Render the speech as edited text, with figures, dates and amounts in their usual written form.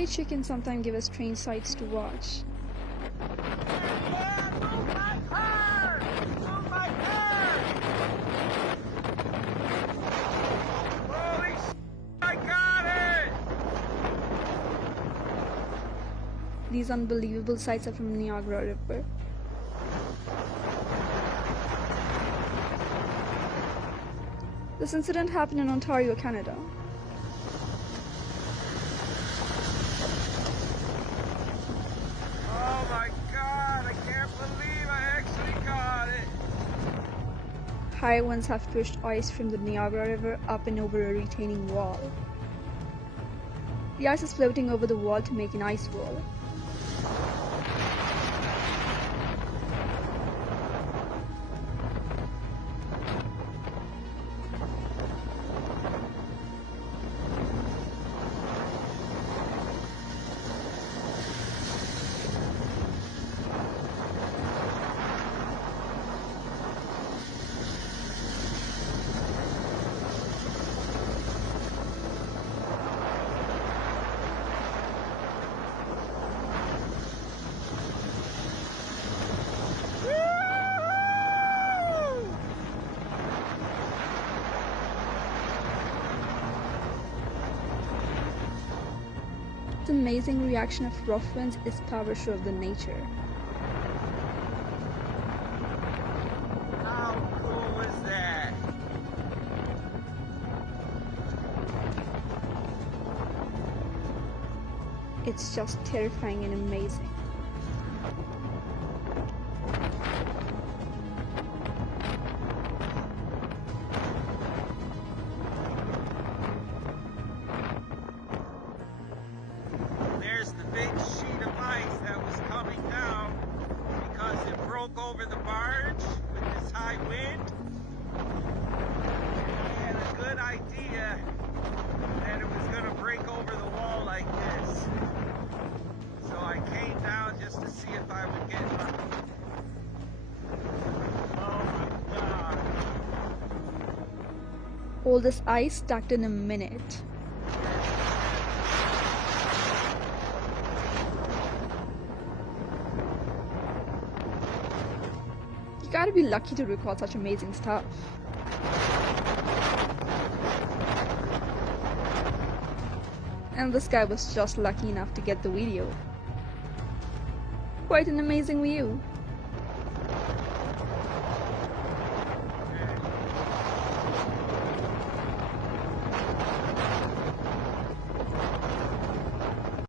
Hey, chicken sometimes give us strange sights to watch. These unbelievable sights are from Niagara River. This incident happened in Ontario, Canada. Oh my God, I can't believe I actually got it! High winds have pushed ice from the Niagara River up and over a retaining wall. The ice is floating over the wall to make an ice wall. The amazing reaction of rough winds is power show of the nature. How cool is that? It's just terrifying and amazing. There's the big sheet of ice that was coming down because it broke over the barge with this high wind. I had a good idea that it was going to break over the wall like this. So I came down just to see if I would get lucky. Oh my God. All this ice stacked in a minute. You gotta be lucky to record such amazing stuff. And this guy was just lucky enough to get the video. Quite an amazing view.